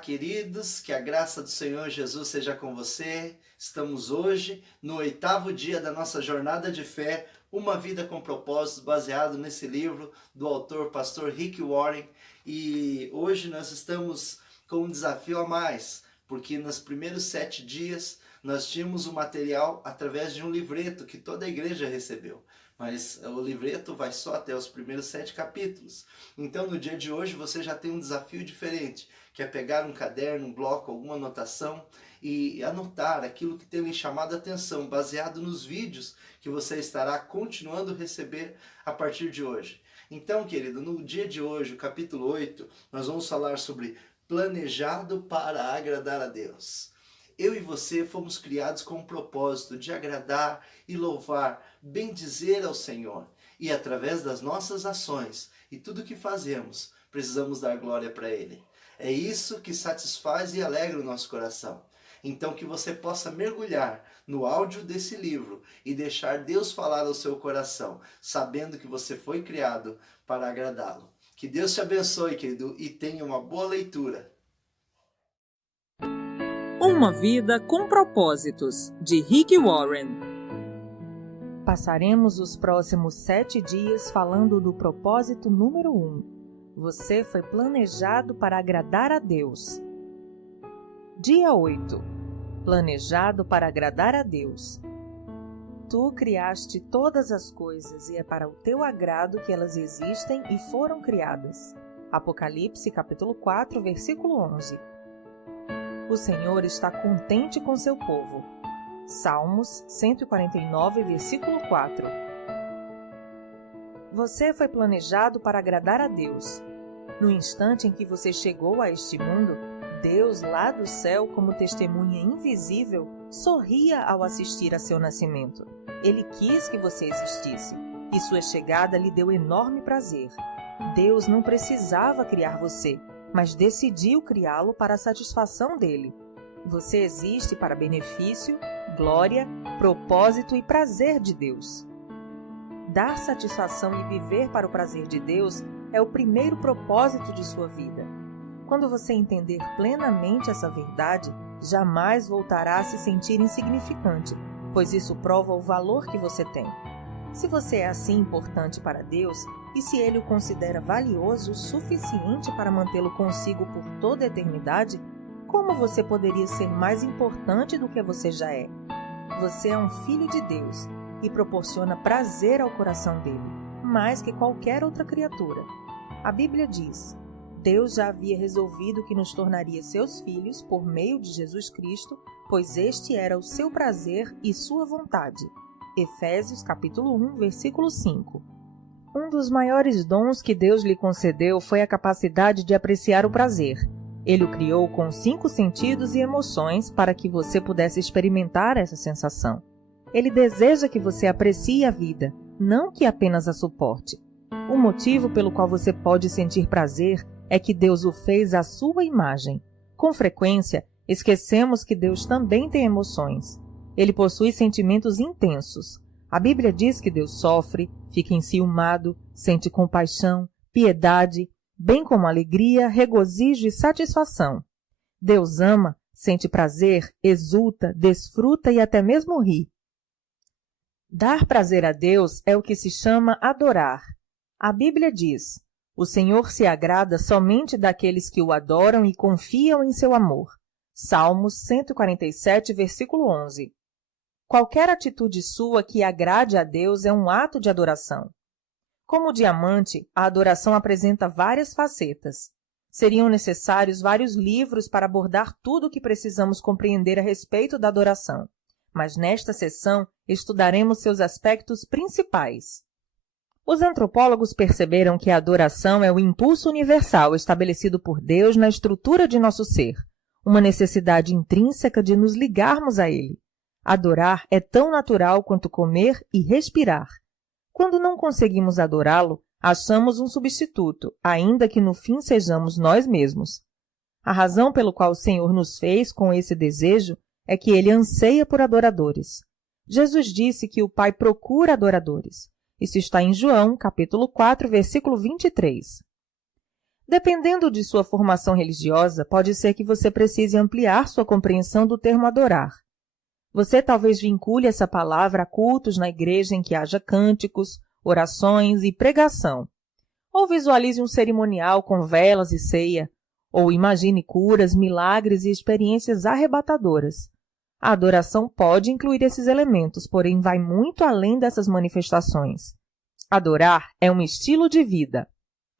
queridos, que a graça do Senhor Jesus seja com você. Estamos hoje no 8º dia da nossa jornada de fé, Uma Vida com Propósitos, baseado nesse livro do autor pastor Rick Warren. E hoje nós estamos com um desafio a mais, porque nos primeiros 7 dias nós tínhamos o material através de um livreto que toda a igreja recebeu. Mas o livreto vai só até os primeiros 7 capítulos. Então no dia de hoje você já tem um desafio diferente, que é pegar um caderno, um bloco, alguma anotação e anotar aquilo que tem lhe chamado a atenção, baseado nos vídeos que você estará continuando a receber a partir de hoje. Então, querido, no dia de hoje, o capítulo 8, nós vamos falar sobre planejado para agradar a Deus. Eu e você fomos criados com o propósito de agradar e louvar, bendizer ao Senhor. E através das nossas ações e tudo que fazemos, precisamos dar glória para Ele. É isso que satisfaz e alegra o nosso coração. Então que você possa mergulhar no áudio desse livro e deixar Deus falar ao seu coração, sabendo que você foi criado para agradá-lo. Que Deus te abençoe, querido, e tenha uma boa leitura. Uma Vida com Propósitos, de Rick Warren. Passaremos os próximos 7 dias falando do propósito número 1. Você foi planejado para agradar a Deus. Dia 8. Planejado para agradar a Deus. Tu criaste todas as coisas e é para o teu agrado que elas existem e foram criadas. Apocalipse capítulo 4, versículo 11. O Senhor está contente com seu povo. Salmos 149, versículo 4. Você foi planejado para agradar a Deus. No instante em que você chegou a este mundo, Deus lá do céu, como testemunha invisível, sorria ao assistir a seu nascimento. Ele quis que você existisse, e sua chegada lhe deu enorme prazer. Deus não precisava criar você, mas decidiu criá-lo para a satisfação dele. Você existe para benefício, glória, propósito e prazer de Deus. Dar satisfação e viver para o prazer de Deus é o primeiro propósito de sua vida. Quando você entender plenamente essa verdade, jamais voltará a se sentir insignificante, pois isso prova o valor que você tem. Se você é assim importante para Deus, e se Ele o considera valioso o suficiente para mantê-lo consigo por toda a eternidade, como você poderia ser mais importante do que você já é? Você é um filho de Deus e proporciona prazer ao coração dele, mais que qualquer outra criatura. A Bíblia diz: Deus já havia resolvido que nos tornaria seus filhos por meio de Jesus Cristo, pois este era o seu prazer e sua vontade. Efésios capítulo 1, versículo 5. Um dos maiores dons que Deus lhe concedeu foi a capacidade de apreciar o prazer. Ele o criou com 5 sentidos e emoções para que você pudesse experimentar essa sensação. Ele deseja que você aprecie a vida, não que apenas a suporte. O motivo pelo qual você pode sentir prazer é que Deus o fez à sua imagem. Com frequência, esquecemos que Deus também tem emoções. Ele possui sentimentos intensos. A Bíblia diz que Deus sofre, fica enciumado, sente compaixão, piedade, bem como alegria, regozijo e satisfação. Deus ama, sente prazer, exulta, desfruta e até mesmo ri. Dar prazer a Deus é o que se chama adorar. A Bíblia diz: o Senhor se agrada somente daqueles que o adoram e confiam em seu amor. Salmos 147, versículo 11. Qualquer atitude sua que agrade a Deus é um ato de adoração. Como diamante, a adoração apresenta várias facetas. Seriam necessários vários livros para abordar tudo o que precisamos compreender a respeito da adoração. Mas nesta sessão estudaremos seus aspectos principais. Os antropólogos perceberam que a adoração é o impulso universal estabelecido por Deus na estrutura de nosso ser, uma necessidade intrínseca de nos ligarmos a Ele. Adorar é tão natural quanto comer e respirar. Quando não conseguimos adorá-lo, achamos um substituto, ainda que no fim sejamos nós mesmos. A razão pelo qual o Senhor nos fez com esse desejo é que Ele anseia por adoradores. Jesus disse que o Pai procura adoradores. Isso está em João, capítulo 4, versículo 23. Dependendo de sua formação religiosa, pode ser que você precise ampliar sua compreensão do termo adorar. Você talvez vincule essa palavra a cultos na igreja em que haja cânticos, orações e pregação. Ou visualize um cerimonial com velas e ceia, ou imagine curas, milagres e experiências arrebatadoras. A adoração pode incluir esses elementos, porém vai muito além dessas manifestações. Adorar é um estilo de vida.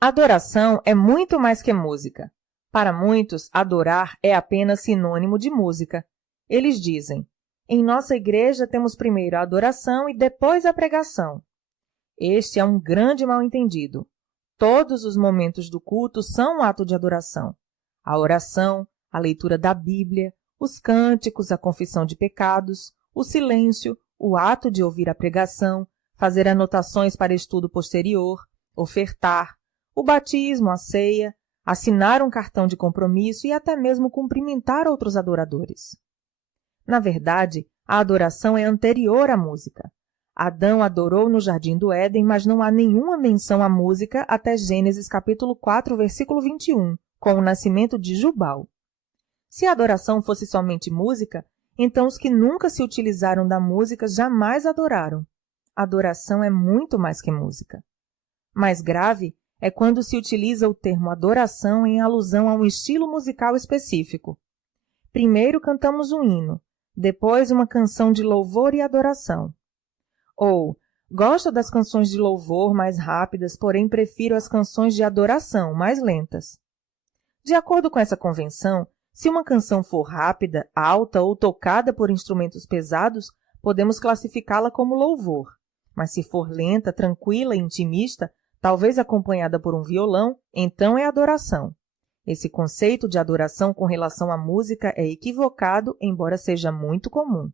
Adoração é muito mais que música. Para muitos, adorar é apenas sinônimo de música. Eles dizem: em nossa igreja temos primeiro a adoração e depois a pregação. Este é um grande mal-entendido. Todos os momentos do culto são um ato de adoração. A oração, a leitura da Bíblia, os cânticos, a confissão de pecados, o silêncio, o ato de ouvir a pregação, fazer anotações para estudo posterior, ofertar, o batismo, a ceia, assinar um cartão de compromisso e até mesmo cumprimentar outros adoradores. Na verdade, a adoração é anterior à música. Adão adorou no Jardim do Éden, mas não há nenhuma menção à música até Gênesis capítulo 4, versículo 21, com o nascimento de Jubal. Se a adoração fosse somente música, então os que nunca se utilizaram da música jamais adoraram. Adoração é muito mais que música. Mais grave é quando se utiliza o termo adoração em alusão a um estilo musical específico. Primeiro cantamos um hino, depois uma canção de louvor e adoração. Ou, gosto das canções de louvor mais rápidas, porém prefiro as canções de adoração mais lentas. De acordo com essa convenção, se uma canção for rápida, alta ou tocada por instrumentos pesados, podemos classificá-la como louvor. Mas se for lenta, tranquila e intimista, talvez acompanhada por um violão, então é adoração. Esse conceito de adoração com relação à música é equivocado, embora seja muito comum.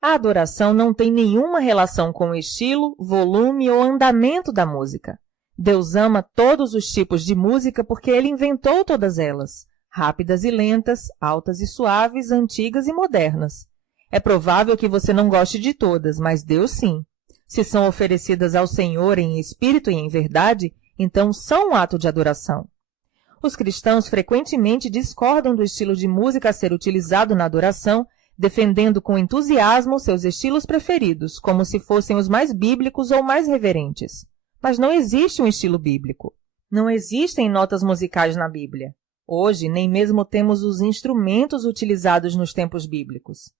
A adoração não tem nenhuma relação com o estilo, volume ou andamento da música. Deus ama todos os tipos de música porque Ele inventou todas elas, rápidas e lentas, altas e suaves, antigas e modernas. É provável que você não goste de todas, mas Deus sim. Se são oferecidas ao Senhor em espírito e em verdade, então são um ato de adoração. Os cristãos frequentemente discordam do estilo de música a ser utilizado na adoração, defendendo com entusiasmo seus estilos preferidos, como se fossem os mais bíblicos ou mais reverentes. Mas não existe um estilo bíblico. Não existem notas musicais na Bíblia. Hoje, nem mesmo temos os instrumentos utilizados nos tempos bíblicos.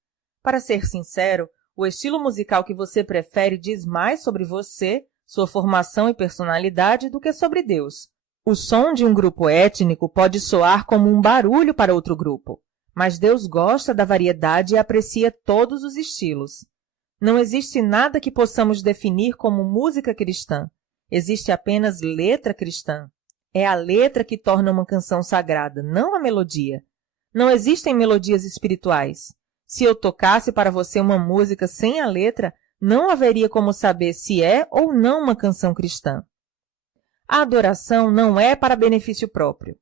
Para ser sincero, o estilo musical que você prefere diz mais sobre você, sua formação e personalidade do que sobre Deus. O som de um grupo étnico pode soar como um barulho para outro grupo, mas Deus gosta da variedade e aprecia todos os estilos. Não existe nada que possamos definir como música cristã. Existe apenas letra cristã. É a letra que torna uma canção sagrada, não a melodia. Não existem melodias espirituais. Se eu tocasse para você uma música sem a letra, não haveria como saber se é ou não uma canção cristã. A adoração não é para benefício próprio.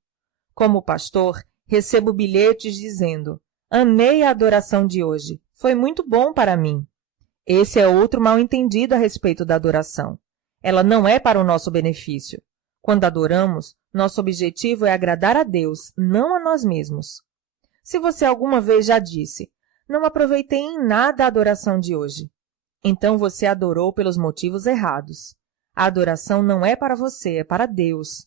Como pastor, recebo bilhetes dizendo: amei a adoração de hoje, foi muito bom para mim. Esse é outro mal-entendido a respeito da adoração. Ela não é para o nosso benefício. Quando adoramos, nosso objetivo é agradar a Deus, não a nós mesmos. Se você alguma vez já disse: não aproveitei em nada a adoração de hoje, então você adorou pelos motivos errados. A adoração não é para você, é para Deus.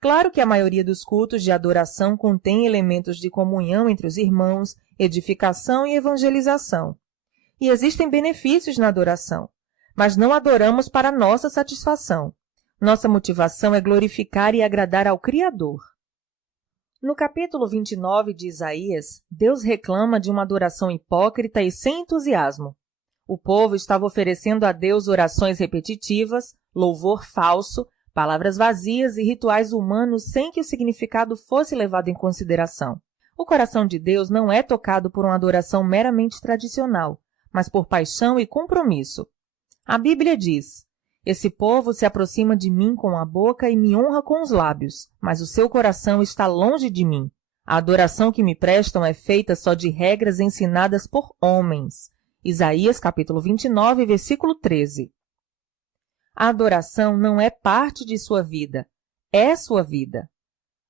Claro que a maioria dos cultos de adoração contém elementos de comunhão entre os irmãos, edificação e evangelização. E existem benefícios na adoração, mas não adoramos para nossa satisfação. Nossa motivação é glorificar e agradar ao Criador. No capítulo 29 de Isaías, Deus reclama de uma adoração hipócrita e sem entusiasmo. O povo estava oferecendo a Deus orações repetitivas, louvor falso, palavras vazias e rituais humanos sem que o significado fosse levado em consideração. O coração de Deus não é tocado por uma adoração meramente tradicional, mas por paixão e compromisso. A Bíblia diz: esse povo se aproxima de mim com a boca e me honra com os lábios, mas o seu coração está longe de mim. A adoração que me prestam é feita só de regras ensinadas por homens. Isaías capítulo 29, versículo 13. A adoração não é parte de sua vida, é sua vida.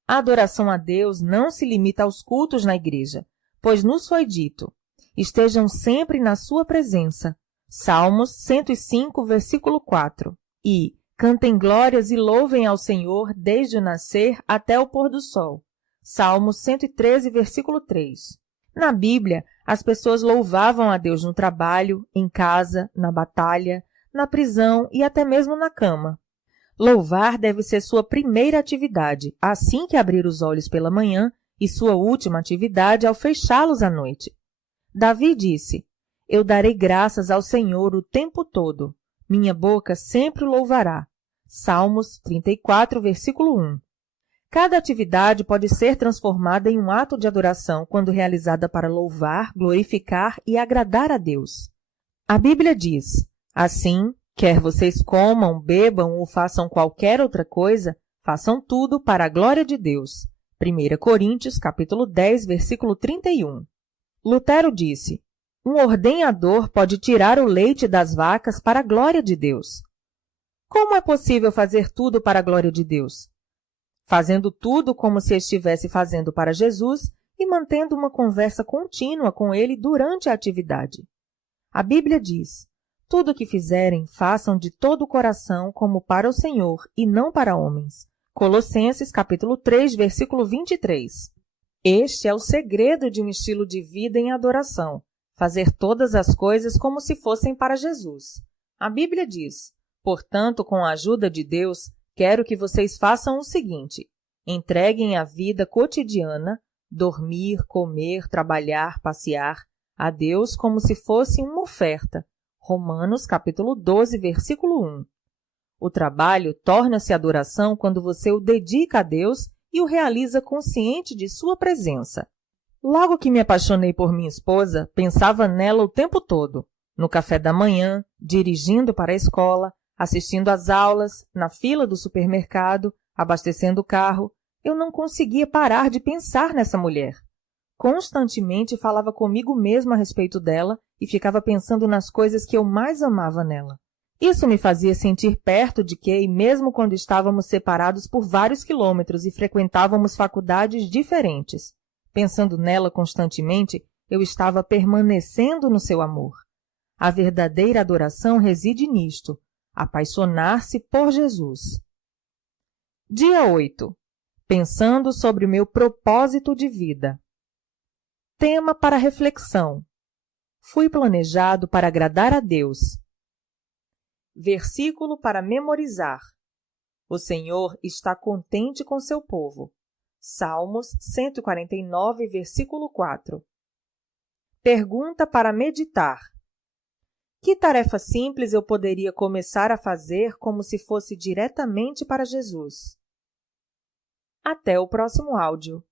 A adoração a Deus não se limita aos cultos na igreja, pois nos foi dito: estejam sempre na sua presença. Salmos 105, versículo 4. E cantem glórias e louvem ao Senhor desde o nascer até o pôr do sol. Salmos 113, versículo 3. Na Bíblia, as pessoas louvavam a Deus no trabalho, em casa, na batalha, na prisão e até mesmo na cama. Louvar deve ser sua primeira atividade, assim que abrir os olhos pela manhã, e sua última atividade ao fechá-los à noite. Davi disse: eu darei graças ao Senhor o tempo todo. Minha boca sempre o louvará. Salmos 34, versículo 1. Cada atividade pode ser transformada em um ato de adoração quando realizada para louvar, glorificar e agradar a Deus. A Bíblia diz: assim, quer vocês comam, bebam ou façam qualquer outra coisa, façam tudo para a glória de Deus. 1 Coríntios, capítulo 10, versículo 31. Lutero disse: um ordenhador pode tirar o leite das vacas para a glória de Deus. Como é possível fazer tudo para a glória de Deus? Fazendo tudo como se estivesse fazendo para Jesus e mantendo uma conversa contínua com ele durante a atividade. A Bíblia diz: tudo o que fizerem, façam de todo o coração como para o Senhor e não para homens. Colossenses, capítulo 3, versículo 23. Este é o segredo de um estilo de vida em adoração: fazer todas as coisas como se fossem para Jesus. A Bíblia diz: portanto, com a ajuda de Deus, quero que vocês façam o seguinte: entreguem a vida cotidiana, dormir, comer, trabalhar, passear, a Deus como se fosse uma oferta. Romanos, capítulo 12, versículo 1. O trabalho torna-se adoração quando você o dedica a Deus e o realiza consciente de sua presença. Logo que me apaixonei por minha esposa, pensava nela o tempo todo. No café da manhã, dirigindo para a escola, assistindo às aulas, na fila do supermercado, abastecendo o carro, eu não conseguia parar de pensar nessa mulher. Constantemente falava comigo mesma a respeito dela e ficava pensando nas coisas que eu mais amava nela. Isso me fazia sentir perto de Kay, mesmo quando estávamos separados por vários quilômetros e frequentávamos faculdades diferentes. Pensando nela constantemente, eu estava permanecendo no seu amor. A verdadeira adoração reside nisto: apaixonar-se por Jesus. Dia 8. Pensando sobre o meu propósito de vida. Tema para reflexão: fui planejado para agradar a Deus. Versículo para memorizar: o Senhor está contente com seu povo. Salmos 149, versículo 4. Pergunta para meditar: que tarefa simples eu poderia começar a fazer como se fosse diretamente para Jesus? Até o próximo áudio.